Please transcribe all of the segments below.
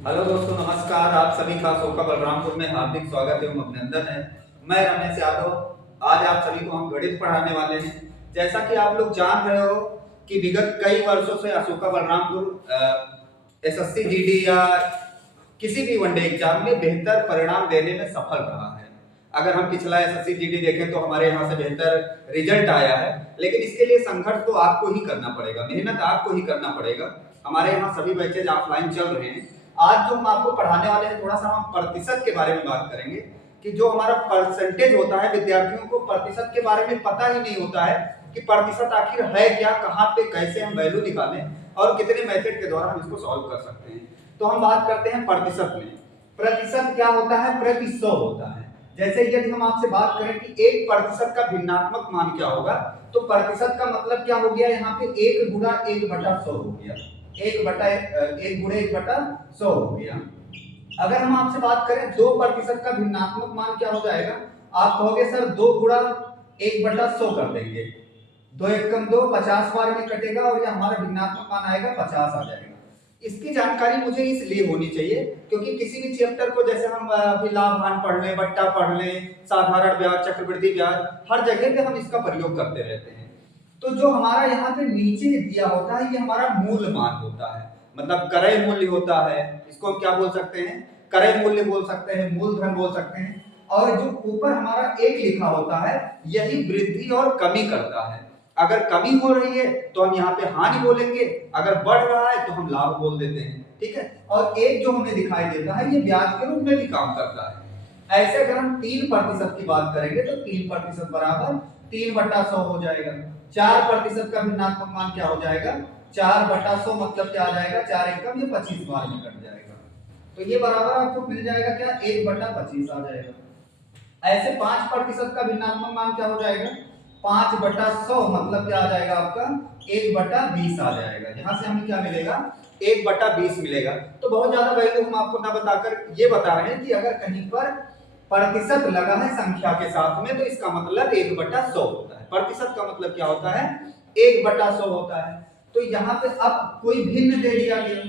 Hello दोस्तों, नमस्कार। आप सभी का सोका बलरामपुर में हार्दिक स्वागत एवं अभिनंदन है। मैं रमेश यादव। आज आप सभी को हम गणित पढ़ाने वाले हैं। जैसा कि आप लोग जान रहे हो कि विगत कई वर्षों से अशोका बलरामपुर एसएससी जीडी या किसी भी वनडे एग्जाम में बेहतर परिणाम देने में सफल रहा है। अगर हम पिछला एसएससी जीडी देखें तो हमारे यहाँ से बेहतर रिजल्ट आया है, लेकिन इसके लिए संघर्ष तो आपको ही करना पड़ेगा, मेहनत आपको ही करना पड़ेगा। हमारे यहाँ सभी बैचेज ऑफलाइन चल रहे हैं। आज जो हम आपको पढ़ाने वाले हैं, थोड़ा सा हम प्रतिशत के बारे में बात करेंगे कि जो हमारा परसेंटेज होता है, विद्यार्थियों को प्रतिशत के बारे में पता ही नहीं होता है कि प्रतिशत आखिर है क्या, कहाँ पे कैसे हम वैल्यू निकालें और कितने मेथड के द्वारा हम इसको सॉल्व कर सकते हैं। तो हम बात करते हैं प्रतिशत में। प्रतिशत क्या होता है? प्रति 100 होता है। जैसे यदि हम आपसे बात करें कि 1% का भिन्नात्मक मान क्या होगा, तो प्रतिशत का मतलब क्या हो गया? यहाँ पे 1 गुणा 1/100 हो गया। 1 गुणे 1/100 हो गया। अगर हम आपसे बात करें 2% का भिन्नात्मक मान क्या हो जाएगा? आप कहोगे सर 2 गुणा 1/100 कर देंगे। 2 एकम 2, 50 बार में कटेगा और ये हमारा भिन्नात्मक मान आएगा 50 आ जाएगा। इसकी जानकारी मुझे इसलिए होनी चाहिए क्योंकि किसी भी चैप्टर को, जैसे हम अभी लाभ हानि पढ़ लें, बट्टा पढ़ लें, साधारण ब्याज, चक्रवृद्धि ब्याज, हर जगह पे हम इसका प्रयोग करते रहते हैं। तो जो हमारा यहाँ पे नीचे दिया होता है, ये हमारा मूल मान होता है, मतलब क्रय मूल्य होता है। इसको हम क्या बोल सकते हैं? क्रय मूल्य बोल सकते हैं, मूलधन बोल सकते हैं। और जो ऊपर हमारा एक लिखा होता है, यही वृद्धि और कमी करता है। अगर कमी हो रही है तो हम यहाँ पे हानि बोलेंगे, अगर बढ़ रहा है तो हम लाभ बोल देते हैं। ठीक है। और एक जो हमें दिखाई देता है, ये ब्याज के रूप में भी काम करता है। ऐसे अगर हम 3% की बात करेंगे तो 3% बराबर 3/100 हो जाएगा। 4% का भिन्नात्मक मान क्या हो जाएगा? 4/100 मतलब क्या आ जाएगा? 4 एकम, ये 25 बार में कट जाएगा। तो ये बराबर आपको मिल जाएगा क्या? 1/25 आ जाएगा। ऐसे 5% का भिन्नात्मक मान क्या हो जाएगा? 5/100 मतलब क्या आ जाएगा आपका? 1/20 आ जाएगा। यहां से हमें क्या मिलेगा? 1/20 मिलेगा। तो बहुत ज्यादा वैल्यू हम आपको ना बताकर ये बता रहे हैं कि अगर कहीं पर प्रतिशत लगा है संख्या के साथ में, तो इसका मतलब 1/100 होता है। प्रतिशत का मतलब क्या होता है? 1/100 होता है। तो यहाँ पे अब कोई भिन्न दे दिया गया,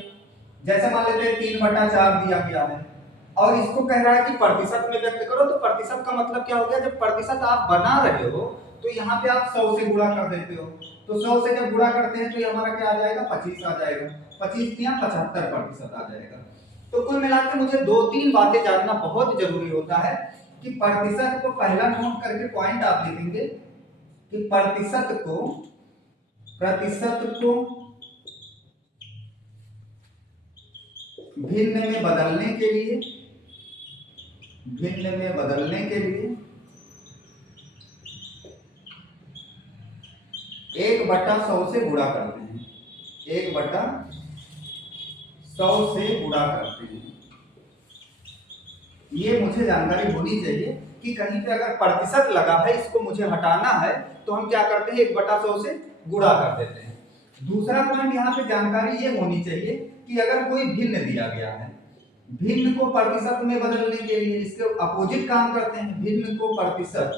जैसे मान लेते हैं 3/4 दिया गया है और इसको कह रहा है कि प्रतिशत में व्यक्त करो। तो प्रतिशत का मतलब क्या हो गया? जब प्रतिशत आप बना रहे हो तो यहाँ पे आप 100 से गुणा कर देते हो। तो 100 से जब गुणा करते हैं तो ये हमारा क्या आ जाएगा? 25 आ जाएगा। 25 या 75% आ जाएगा। तो कुल मिलाकर मुझे 2-3 बातें जानना बहुत जरूरी होता है कि प्रतिशत को पहला नोट करके पॉइंट आप लिखेंगे कि प्रतिशत को भिन्न में बदलने के लिए 1/100 से गुणा करते हैं। 1/100 से गुणा करते हैं। ये मुझे जानकारी होनी चाहिए कि कहीं पे अगर प्रतिशत लगा है, इसको मुझे हटाना है, तो हम क्या करते हैं? 1/100 से गुणा कर देते हैं। दूसरा पॉइंट यहाँ पे जानकारी ये होनी चाहिए कि अगर कोई भिन्न दिया गया है, भिन्न को प्रतिशत में बदलने के लिए इसके अपोजिट काम करते हैं। भिन्न को प्रतिशत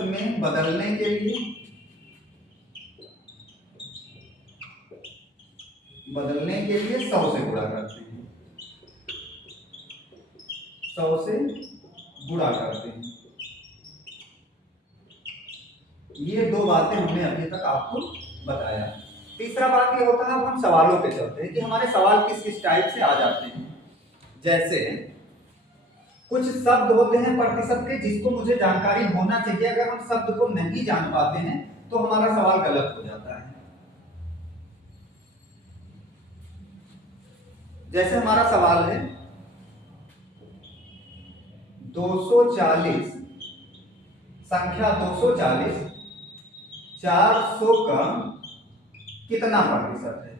में बदलने के लिए 100 से गुणा करते हैं। 100 से गुणा करते हैं। ये दो बातें हमने अभी तक आपको बताया। तीसरा बात ये होता है, अब हम सवालों पे चलते हैं कि हमारे सवाल किस किस टाइप से आ जाते हैं। जैसे कुछ शब्द होते हैं प्रतिशत के, जिसको मुझे जानकारी होना चाहिए। अगर हम शब्द को नहीं जान पाते हैं तो हमारा सवाल गलत हो जाता है। जैसे हमारा सवाल है 240, संख्या 240 400 का कितना प्रतिशत है?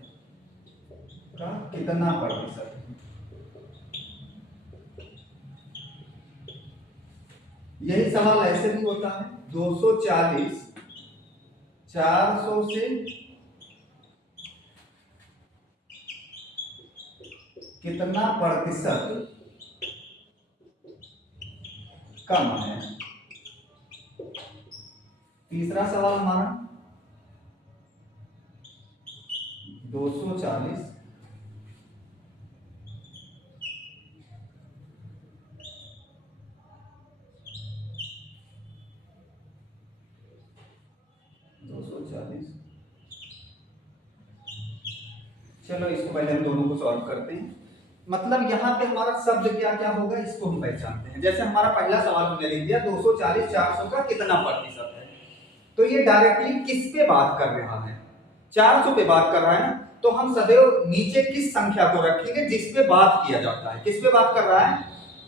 कितना प्रतिशत है? यही सवाल ऐसे भी होता है। 240 400 से कितना प्रतिशत कम है? तीसरा सवाल हमारा 240 चलो इसको पहले हम दोनों को सॉल्व करते हैं। मतलब यहाँ पे हमारा शब्द क्या क्या होगा इसको हम पहचानते हैं। जैसे हमारा पहला सवाल हमने लिख दिया 240 400 का कितना प्रतिशत है, तो ये डायरेक्टली किस पे बात कर रहा है, 400 पे बात कर रहा है ना। तो हम सदैव नीचे किस संख्या को रखेंगे जिस पे बात किया जाता है, किस पे बात कर रहा है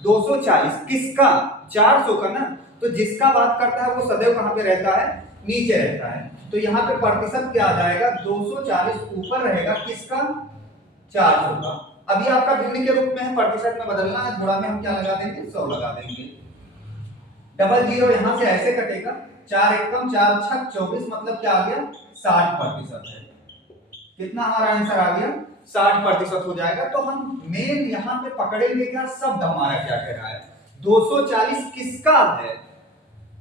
240, किसका 400 का ना। तो जिसका बात करता है वो सदैव कहाँ पे रहता है, नीचे रहता है। तो यहाँ पे प्रतिशत क्या आ जाएगा 240 ऊपर रहेगा किसका 400 का। अभी आपका भिन्न के रूप में है, प्रतिशत में बदलना है, गुणा में हम क्या लगा देंगे 100 लगा देंगे। डबल जीरो यहां से ऐसे कटेगा, 4 एकम 4 छक 24, मतलब क्या आ गया 60% है। कितना हमारा आंसर आ गया 60% हो जाएगा। तो हम मेन यहाँ पे पकड़ेंगे क्या, शब्द हमारा क्या कह रहा है, 240 किसका है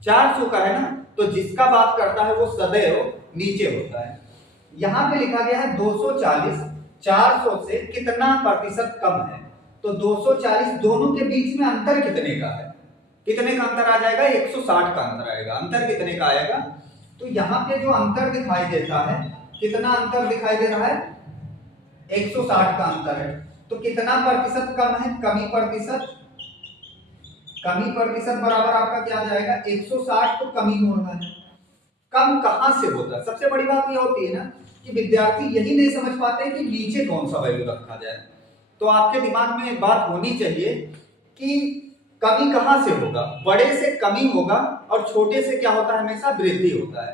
400 का है ना। तो जिसका बात करता है वो सदैव नीचे होता है। यहाँ पे लिखा गया है 240 400 से कितना प्रतिशत कम है। तो 240 दोनों के बीच में अंतर कितने का है, कितने का अंतर आ जाएगा 160 का अंतर आएगा। अंतर कितने का आएगा, तो यहाँ पे जो अंतर दिखाई देता है, कितना अंतर दिखाई दे रहा है 160 का अंतर है। तो कितना प्रतिशत कम है, कमी प्रतिशत, कमी प्रतिशत बराबर आपका क्या आ जाएगा 160, तो कमी हो रहा है। कम कहां से होता है, सबसे बड़ी बात यह होती है ना कि विद्यार्थी यही नहीं समझ पाते कि नीचे कौन सा वैल्यू रखा जाए। तो आपके दिमाग में एक बात होनी चाहिए कि कमी कहां से होगा, बड़े से कमी होगा और छोटे से क्या होता है हमेशा वृद्धि होता है।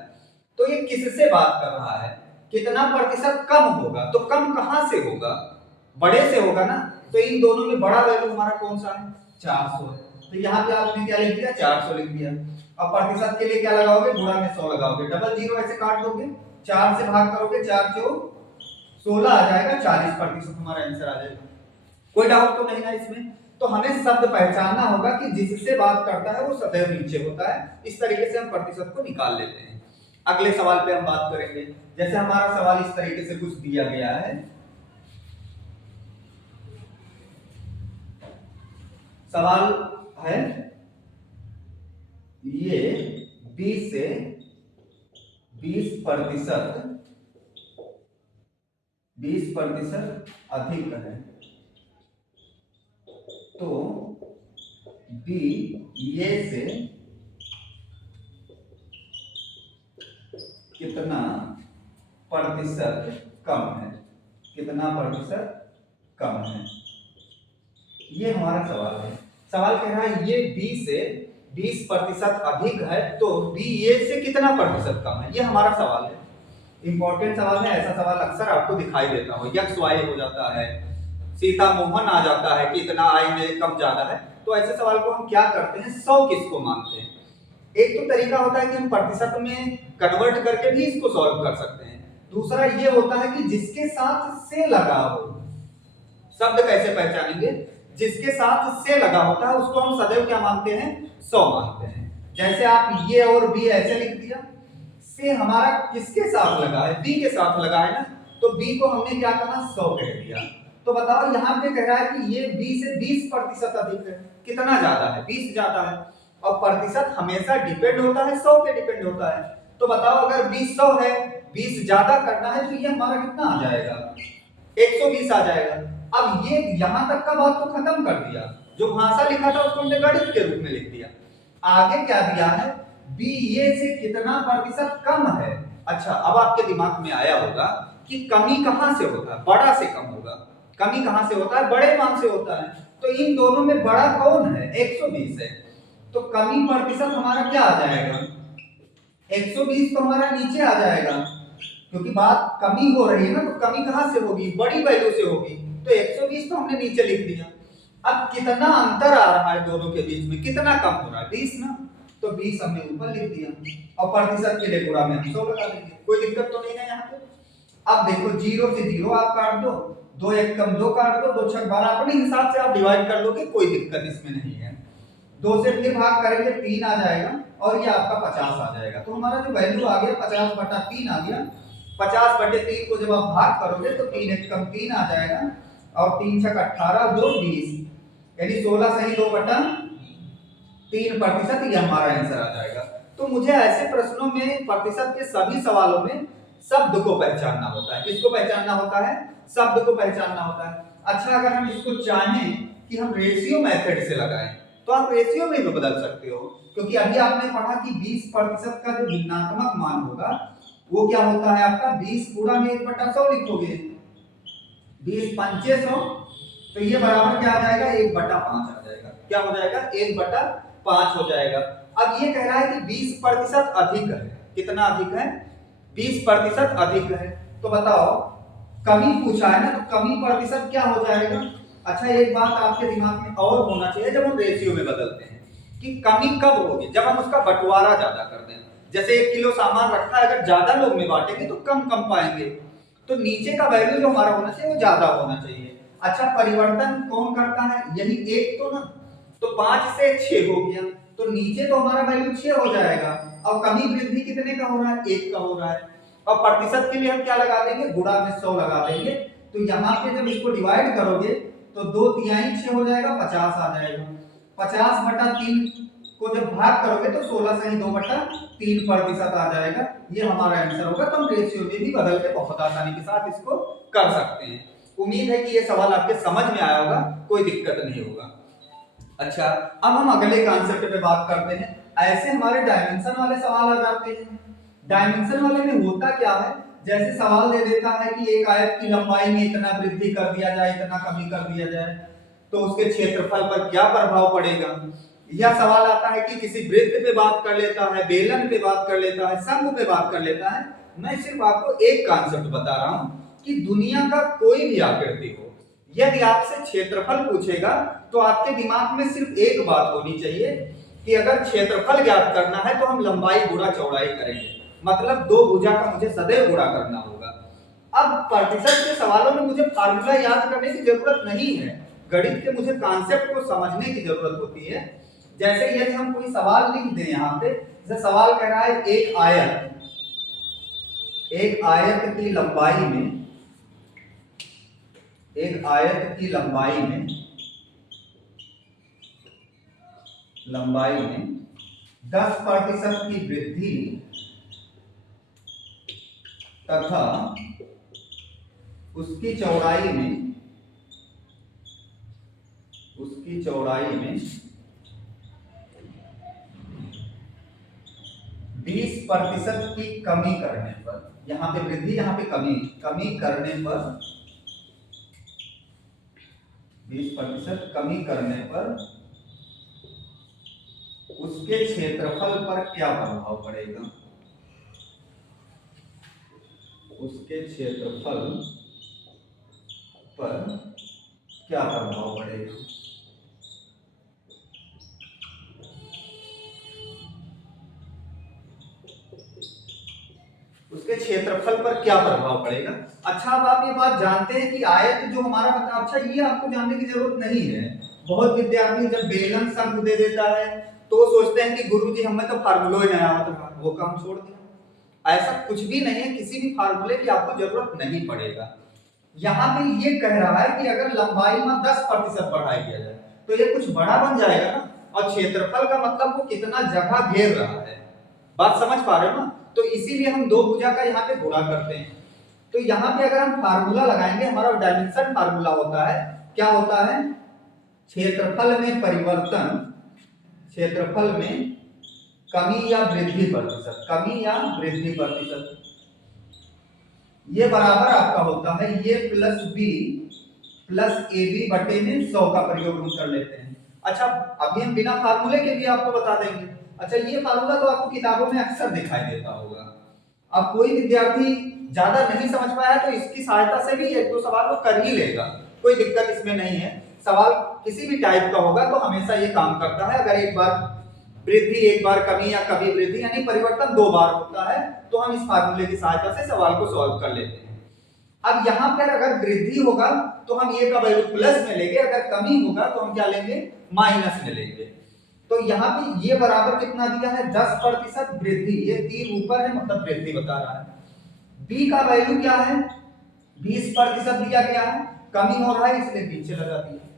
तो ये किससे बात कर रहा है, कितना प्रतिशत कम होगा, तो कम कहां से होगा, बड़े से होगा ना। तो इन दोनों में बड़ा वैल्यू हमारा कौन सा है 400 है। तो यहाँ पे आपने क्या लिख दिया 400 लिख दिया। अब प्रतिशत के लिए क्या लगाओगे, गुणा में 100 लगाओगे, डबल जीरो ऐसे काट दोगे, 4 से भाग करोगे, 4 चौक 16 आ जाएगा, 40% हमारा आंसर आ जाएगा। कोई डाउट तो नहीं ना इसमें। तो हमें शब्द पहचानना होगा कि जिससे बात करता है वो सदैव नीचे होता है। इस तरीके से हम प्रतिशत को निकाल लेते हैं। अगले सवाल पे हम बात करेंगे। जैसे हमारा सवाल इस तरीके से कुछ दिया गया है, सवाल है ये 20 से 20% अधिक है, तो बी ये से कितना प्रतिशत कम है, कितना प्रतिशत कम है, ये हमारा सवाल है। सवाल कह रहा है ये बी से 20% अधिक है, तो बी ए से कितना प्रतिशत कम है, ये हमारा सवाल है। इंपॉर्टेंट सवाल है, ऐसा सवाल अक्सर आपको दिखाई देता हो, यक्स वाई हो जाता है, सीता मोहन आ जाता है कि इतना आई में कम ज्यादा है। तो ऐसे सवाल को हम क्या करते हैं 100 किसको मानते हैं। एक तो तरीका होता है कि हम प्रतिशत में कन्वर्ट करके भी इसको सॉल्व कर सकते हैं। दूसरा ये होता है कि जिसके साथ से लगा हो, शब्द कैसे पहचानेंगे, जिसके साथ से लगा होता है उसको हम सदैव क्या मानते हैं 100 मानते हैं। जैसे आप ये और बी ऐसे लिख दिया, से हमारा किसके साथ लगा है, बी के साथ लगा है ना, तो बी को हमने क्या कहा 100 कह दिया। तो बताओ यहाँ पे कह रहा है कि ये बी से 20% अधिक है, कितना ज्यादा है 20 ज्यादा है। और प्रतिशत हमेशा डिपेंड होता है 100 पे डिपेंड होता है। तो बताओ अगर 20 100 है, 20 ज्यादा करना है, तो ये हमारा कितना आ जाएगा 120 आ जाएगा। अब ये यहां तक का बात तो खत्म कर दिया, जो भाषा लिखा था उसको हमने गणित के रूप में लिख दिया। आगे क्या दिया है, बी ए से कितना प्रतिशत कम है। अच्छा, अब आपके दिमाग में आया होगा कि कमी कहां से होता है, बड़ा से कम होगा। कमी कहां से होता है, बड़े मान से होता है। तो इन दोनों में बड़ा कौन है 120 है। तो कमी प्रतिशत हमारा क्या आ जाएगा 120, तो हमारा नीचे आ जाएगा, क्योंकि बात कमी हो रही है ना, तो कमी कहां से होगी, बड़ी वैल्यू से होगी। तो 120 तो हमने नीचे लिख दिया। अब कितना अंतर आ रहा है दोनों के बीच में, कितना कम हो रहा है 20 ना, तो 20 हमने ऊपर लिख दिया और प्रतिशत के लिए गुणा में हम 100 लगा देंगे। कोई दिक्कत तो नहीं है यहाँ पे। अब देखो 0 से 0 आप काट दो, 2 एक कम 2 काट दो, 2 छक 12, अपने हिसाब से आप डिवाइड कर लोगे, कोई दिक्कत इसमें नहीं है। 2 से फिर भाग करेंगे 3 आ जाएगा और ये आपका 50 आ जाएगा। तो हमारा जो वैल्यू आ गया 50/3 आ गया। 50/3 को जब आप भाग करोगे तो 3 एक कम 3 आ जाएगा और 3 छक 18, 2 20, यानी 16 सही 2/3%, ये हमारा आंसर आ जाएगा। तो मुझे ऐसे प्रश्नों में प्रतिशत के सभी सवालों में शब्द को पहचानना होता है। किसको पहचानना होता है? शब्द को पहचानना होता है। अच्छा, अगर हम इसको चाहें कि हम रेशियो मेथड से लगाएं तो आप रेशियो में भी बदल सकते हो, क्योंकि अभी आपने पढ़ा कि 20% का जो भिन्नात्मक मान होगा वो क्या होता है आपका 20 गुणा में 1/100 लिखोगे, 20 पंचे 100, तो ये बराबर क्या आ जाएगा 1/5 आ जाएगा। क्या हो जाएगा 1/5 हो जाएगा। अब ये कह रहा है कि 20% अधिक है। कितना अधिक है? 20% अधिक है। तो बताओ, कमी पूछा है ना, तो कमी प्रतिशत क्या हो जाएगा? अच्छा, एक बात आपके दिमाग में और होना चाहिए जब हम रेशियो में बदलते हैं कि कमी कब होगी? जब हम उसका बंटवारा ज्यादा कर दें। जैसे 1 किलो सामान रखा है, अगर ज्यादा लोग में बांटेंगे तो कम कम पाएंगे, तो नीचे का वैल्यू जो हमारा होना चाहिए वो ज्यादा होना चाहिए। अच्छा, परिवर्तन कौन करता है? यही एक तो ना, तो 5 से 6 हो गया, तो नीचे तो हमारा वैल्यू 6 हो जाएगा। अब कमी वृद्धि कितने का हो रहा है? 1 का हो रहा है। और प्रतिशत के लिए हम क्या लगा देंगे? गुणा में 100 लगा देंगे। तो यहाँ पे जब इसको डिवाइड करोगे तो 2 तिहाई 6 हो जाएगा, 50 आ जाएगा। 50/3 को जब भाग करोगे तो 16 से ही 2/3% आ जाएगा। ये हमारा आंसर होगा। तो हम रेशियो में भी बदल के बहुत आसानी के साथ इसको कर सकते हैं। उम्मीद है कि ये सवाल आपके समझ में आया होगा, कोई दिक्कत नहीं होगा। अच्छा, अब हम अगले कॉन्सेप्ट पे बात करते हैं। ऐसे हमारे डायमेंशन वाले सवाल आ जाते हैं। डायमेंशन वाले में होता क्या है? जैसे सवाल दे देता है कि एक आयत की लंबाई में इतना वृद्धि कर दिया जाए, इतना कमी कर दिया जाए, तो उसके क्षेत्रफल पर क्या प्रभाव पड़ेगा। यह सवाल आता है कि किसी वृत्त पे बात कर लेता है, बेलन पे बात कर लेता है, शंकु पे बात कर लेता है। मैं सिर्फ आपको एक कॉन्सेप्ट बता रहा हूं कि दुनिया का कोई भी आकृति हो, यदि आपसे क्षेत्रफल पूछेगा तो आपके दिमाग में सिर्फ एक बात होनी चाहिए कि अगर क्षेत्रफल ज्ञात करना है तो हम लंबाई गुणा चौड़ाई करेंगे, मतलब 2 भुजा का मुझे सदैव गुणा करना होगा। अब प्रतिशत के सवालों में मुझे फार्मूला याद करने की जरूरत नहीं है, गणित के मुझे कॉन्सेप्ट को समझने की जरूरत होती है। जैसे यदि हम कोई सवाल लिख दें यहाँ पे, जैसे सवाल कह रहा है एक आयत की लंबाई में, एक आयत की लंबाई में 10% की वृद्धि तथा उसकी चौड़ाई में 20% की कमी करने पर, यहाँ पे वृद्धि यहाँ पे कमी करने पर 20% कमी करने पर उसके क्षेत्रफल पर क्या प्रभाव पड़ेगा? उसके क्षेत्रफल पर क्या प्रभाव पड़ेगा? उसके क्षेत्रफल पर क्या प्रभाव पड़ेगा? अच्छा, अब आप ये बात जानते हैं कि आयत जो हमारा बता, अच्छा ये आपको जानने की जरूरत नहीं है। बहुत विद्यार्थी जब बेलन शंकु दे देता है तो सोचते हैं कि गुरुजी हमें तो फार्मूला ही नहीं आया था, वो काम छोड़ दिया। ऐसा कुछ भी नहीं है, किसी भी फार्मूले की आपको जरूरत नहीं पड़ेगा। यहाँ पे ये कह रहा है कि अगर लंबाई में 10% बढ़ा दिया जाए तो ये कुछ बड़ा बन जाएगा ना, और क्षेत्रफल का मतलब वो कितना जगह घेर रहा है। बात समझ पा रहे हो ना? तो इसीलिए हम 2 भुजा का यहाँ पे गुणा करते हैं। तो यहाँ पे अगर हम फार्मूला लगाएंगे, हमारा डायमेंशन फार्मूला होता है, क्या होता है? क्षेत्रफल में परिवर्तन, क्षेत्रफल में कमी या वृद्धि प्रतिशत, कमी या वृद्धि प्रतिशत, ये बराबर आपका होता है ये plus b plus a b बटे में 100 का प्रयोग हम कर लेते हैं। अच्छा, अभी हम बिना फार्मूले के भी आपको बता देंगे। अच्छा, ये फार्मूला तो आपको किताबों में अक्सर दिखाई देता होगा। अब कोई विद्यार्थी ज्यादा नहीं समझ पाया तो इसकी सहायता से भी 1-2 सवाल वो कर ही लेगा, कोई दिक्कत इसमें नहीं है। सवाल किसी भी टाइप का होगा तो हमेशा ये काम करता है। अगर एक बार वृद्धि, एक बार कमी या कभी वृद्धि, यानी परिवर्तन 2 बार होता है, तो हम इस फार्मूले की सहायता से सवाल को सॉल्व कर लेते हैं। अब यहाँ पर अगर वृद्धि होगा तो हम ये का वैल्यू प्लस में लेंगे, अगर कमी होगा तो हम क्या लेंगे? माइनस में लेंगे। तो यहाँ पे ये बराबर कितना दिया है? 10% वृद्धि, ये तीर ऊपर है मतलब वृद्धि बता रहा है। बी का वैल्यू क्या है? 20% दिया गया है, कमी हो रहा है इसलिए पीछे लगा दिया।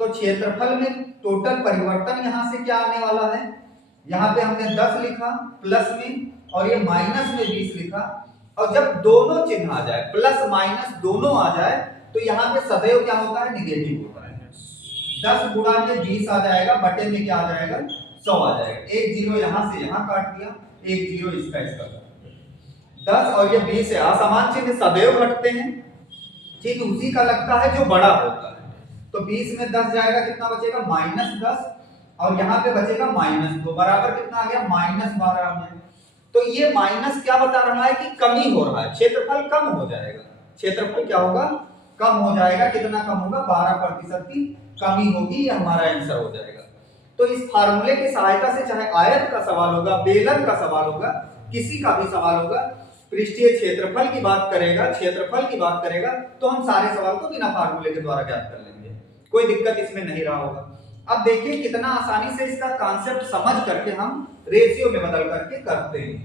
तो क्षेत्रफल में टोटल परिवर्तन यहाँ से क्या आने वाला है? यहाँ पे हमने 10 लिखा प्लस में और ये माइनस में 20 लिखा। और जब दोनों चिन्ह आ जाए, प्लस माइनस दोनों आ जाए, तो यहाँ पे सदैव क्या होता है, निगेटिव होता है। 10 गुणा में 20 आ जाएगा, बटे में क्या आ जाएगा, 100 आ जाएगा। एक जीरो यहाँ से यहाँ काट दिया, एक जीरो इसका इसका। 10 और ये 20 है, असमान चिन्ह सदैव घटते हैं, ठीक उसी का लगता है जो बड़ा होता है। तो 20 में 10 जाएगा, कितना बचेगा, -10, और यहाँ पे बचेगा -2, बराबर कितना आ गया, -12 में। तो ये माइनस क्या बता रहा है कि कमी हो रहा है, क्षेत्रफल कम हो जाएगा। क्षेत्रफल क्या होगा, कम हो जाएगा। कितना कम होगा, 12% की कमी होगी, ये हमारा आंसर हो जाएगा। तो इस फार्मूले की सहायता से चाहे आयत का सवाल होगा, बेलन का सवाल होगा, किसी का भी सवाल होगा, पृष्ठीय क्षेत्रफल की बात करेगा, क्षेत्रफल की बात करेगा, तो हम सारे सवाल को बिना फार्मूले के द्वारा ज्ञात कर लेंगे, कोई दिक्कत इसमें नहीं रहा होगा। अब देखिए कितना आसानी से इसका कॉन्सेप्ट समझ करके हम रेशियो में बदल करके करते हैं।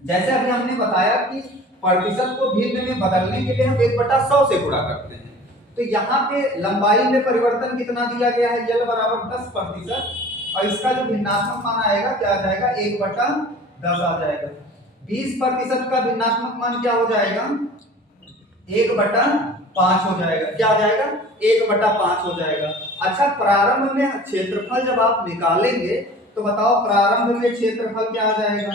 जैसे अभी हमने बताया कि प्रतिशत को भिन्न में बदलने के लिए हम 1/100 से गुणा करते हैं। तो यहाँ पे लंबाई में परिवर्तन कितना दिया गया है, L बराबर 10%, और इसका जो भिन्नात्मक मान आएगा क्या आ जाएगा, 1/10 आ जाएगा। 20% का भिन्नात्मक मान क्या हो जाएगा, 1/5 हो जाएगा। क्या आ जाएगा, 1/5 हो जाएगा। अच्छा, प्रारंभ में क्षेत्रफल जब आप निकालेंगे तो बताओ प्रारंभ में क्षेत्रफल क्या आ जाएगा,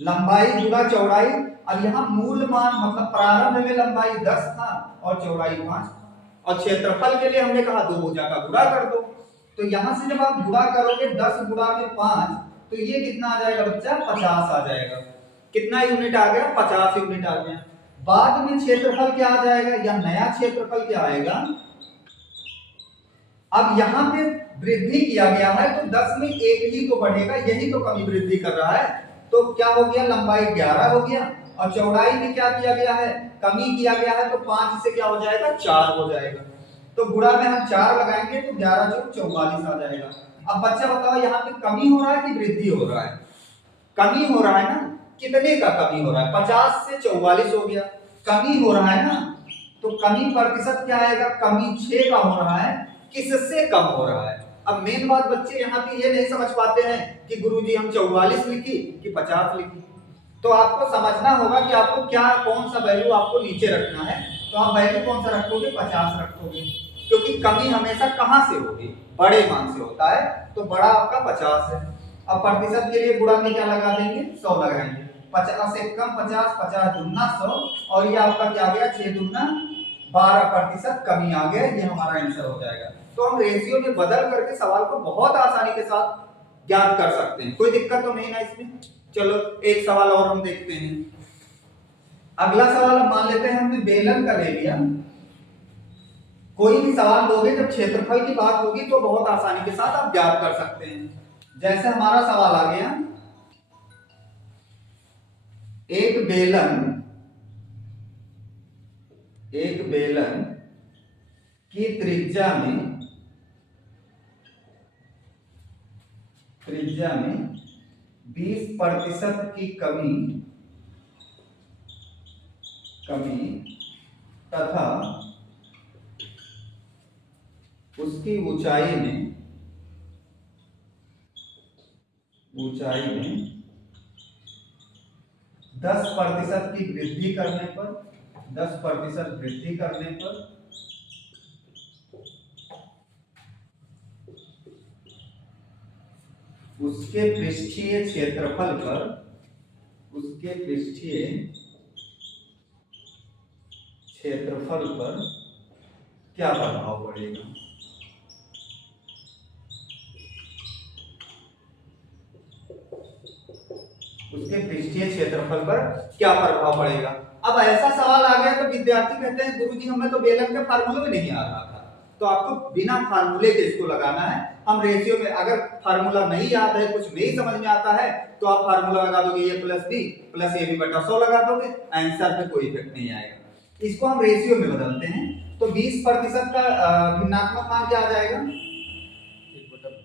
लंबाई गुणा चौड़ाई। अब यहाँ मूल मान मतलब प्रारंभ में लंबाई 10 था और चौड़ाई 5, और क्षेत्रफल के लिए हमने कहा दो भुजा का गुणा कर दो। तो यहाँ से जब आप गुणा करोगे 10 गुणा में 5, तो ये कितना आ जाएगा बच्चा, 50 आ जाएगा। कितना यूनिट आ गया, 50 यूनिट आ गया। बाद में क्षेत्रफल क्या आ जाएगा, या नया क्षेत्रफल क्या आएगा। अब यहाँ पे वृद्धि किया गया है, तो 10 में एक ही तो बढ़ेगा, यही तो कमी वृद्धि कर रहा है। तो क्या हो गया, लंबाई 11 हो गया, और चौड़ाई में क्या किया गया है, कमी किया गया है, तो 5 से क्या हो जाएगा, 4 हो जाएगा। तो गुणा में हम 4 लगाएंगे तो 11 × 44 आ जाएगा। अब बच्चा बताओ यहाँ पे कमी हो रहा है कि वृद्धि हो रहा है, कमी हो रहा है ना। कितने का कमी हो रहा है, 50 से 44 हो गया, कमी हो रहा है ना। तो कमी प्रतिशत क्या आएगा, कमी 6 का हो रहा है, किससे कम हो रहा है। अब मेन बात बच्चे यहाँ पे ये नहीं समझ पाते हैं कि गुरुजी हम 44 लिखी कि 50 लिखी। तो आपको समझना होगा कि आपको क्या, कौन सा वैल्यू आपको नीचे रखना है। तो आप वैल्यू कौन सा रखोगे, 50 रखोगे, क्योंकि कमी हमेशा कहाँ से होगी, बड़े मान से होता है। तो बड़ा आपका 50 है। अब प्रतिशत के लिए गुणा में क्या लगा देंगे, 100 लगाएंगे। 50 से कम 50, 50 दूना 100, और ये आपका क्या आ गया, 6 दूना 12% कमी आ गया। ये हमारा आंसर हो जाएगा। तो हम रेशियो में बदल करके सवाल को बहुत आसानी के साथ ज्ञात कर सकते हैं, कोई दिक्कत तो नहीं ना इसमें। चलो एक सवाल और हम देखते हैं। अगला सवाल हम मान लेते हैं हमने बेलन का ले लिया। कोई भी सवाल लोगे जब क्षेत्रफल की बात होगी तो बहुत आसानी के साथ आप ज्ञात कर सकते हैं। जैसे हमारा सवाल आ गया, एक बेलन की त्रिज्या में 20% की कमी तथा उसकी ऊंचाई में 10% की वृद्धि करने पर 10% वृद्धि करने पर उसके पृष्ठीय क्षेत्रफल पर क्या प्रभाव पड़ेगा। उसके पृष्ठीय क्षेत्रफल पर क्या प्रभाव पड़ेगा। अब ऐसा सवाल आ गया तो विद्यार्थी कहते हैं गुरुजी हमें तो बेलन के फार्मूले में नहीं आ रहा था। तो आपको बिना फार्मूले के इसको लगाना है। हम रेशियो में अगर फार्मूला नहीं याद है, कुछ नहीं समझ में आता है, तो आप फार्मूला लगा दोगे a + b + ab/100 लगा दोगे, आंसर पे कोई इफेक्ट नहीं आएगा। इसको हम रेशियो में बदलते हैं। तो 20% का भिन्नात्मक मान क्या आ जाएगा,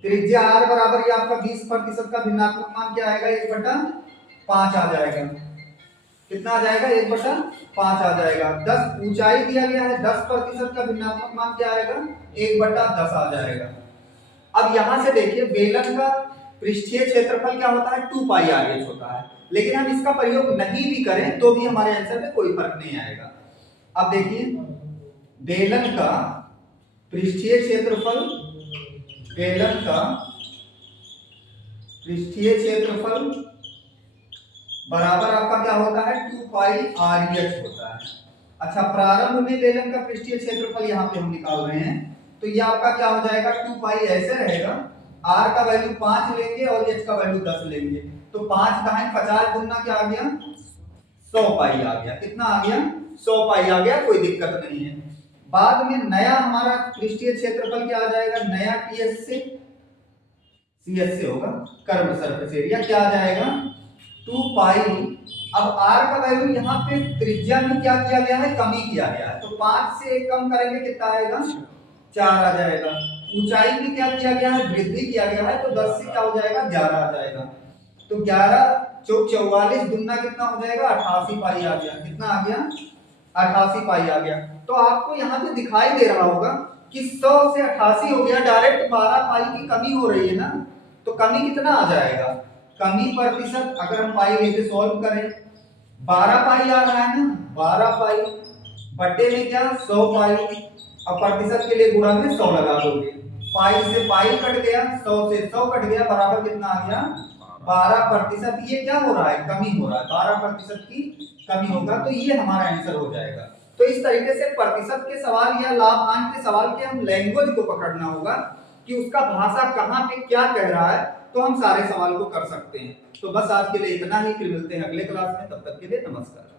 त्रिज्या r बराबर ये आपका 20% का भिन्नात्मक मान क्या आएगा, 1/5 आ जाएगा। कितना आ जाएगा, 1/5 आ जाएगा। 10 ऊंचाई दिया गया है, 10% का भिन्नात्मक मान क्या आएगा, 1/10 आ जाएगा। अब यहां से देखिए बेलन का पृष्ठीय क्षेत्रफल क्या होता है, 2 पाई होता है, लेकिन हम इसका प्रयोग नहीं भी करें तो भी हमारे आंसर में कोई फर्क नहीं आएगा। अब देखिए, बेलन का पृष्ठीय क्षेत्रफल, बेलन का पृष्ठीय क्षेत्रफल बराबर आपका क्या होता है, 2 पाई REH होता है। अच्छा, प्रारंभ में बेलन का पृष्ठीय क्षेत्रफल यहाँ पे हम निकाल रहे हैं, तो ये आपका क्या हो जाएगा, 2 पाई ऐसे रहेगा, R का वैल्यू 5 लेंगे और H का वैल्यू 10 लेंगे, तो 5 का है 50 गुना क्या आ गया, 100 पाई आ गया। कितना आ गया, 100 पाई आ गया, कोई दिक्कत नहीं है। बाद में नया हमारा पृष्ठीय क्षेत्रफल क्या आ जाएगा, नया TS से CS से होगा, कर्व सरफेस एरिया क्या आ जाएगा, 2 पाई। अब R का वैल्यू यहाँ पे त्रिज्या में क्या किया गया है, कमी किया गया है, तो 5 से 1 कम करेंगे कितना आएगा, 4 आ जाएगा। ऊंचाई में क्या किया गया है, वृद्धि किया गया है, तो 10 से क्या हो जाएगा, 11 आ जाएगा। तो 11 चौक 44 दुगना कितना हो जाएगा, 88 पाई आ गया। कितना आ गया, 88 पाई आ गया। तो आपको यहाँ पे दिखाई दे रहा होगा कि 100 से 88 हो गया, डायरेक्ट 12 पाई की कमी हो रही है ना, तो कमी कितना आ जाएगा, कमी प्रतिशत अगर हम पाई लेके सॉल्व करें, 12 पाई आ रहा है ना, 12 पाई बटे में क्या 100 पाई, अब प्रतिशत के लिए गुणा में 100 लगा दोगे, पाई से पाई कट गया, 100 से 100 कट गया, बराबर कितना आ गया, 12%। ये क्या हो रहा है, कमी हो रहा है, 12% की कमी होगा, तो ये हमारा आंसर हो जाएगा। तो इस तरीके से प्रतिशत के सवाल या लाभ हानि के सवाल के हम लैंग्वेज को पकड़ना होगा कि उसका भाषा कहाँ पे क्या कह रहा है, तो हम सारे सवाल को कर सकते हैं। तो बस आज के लिए इतना ही, फिर मिलते हैं अगले क्लास में, तब तक के लिए नमस्कार।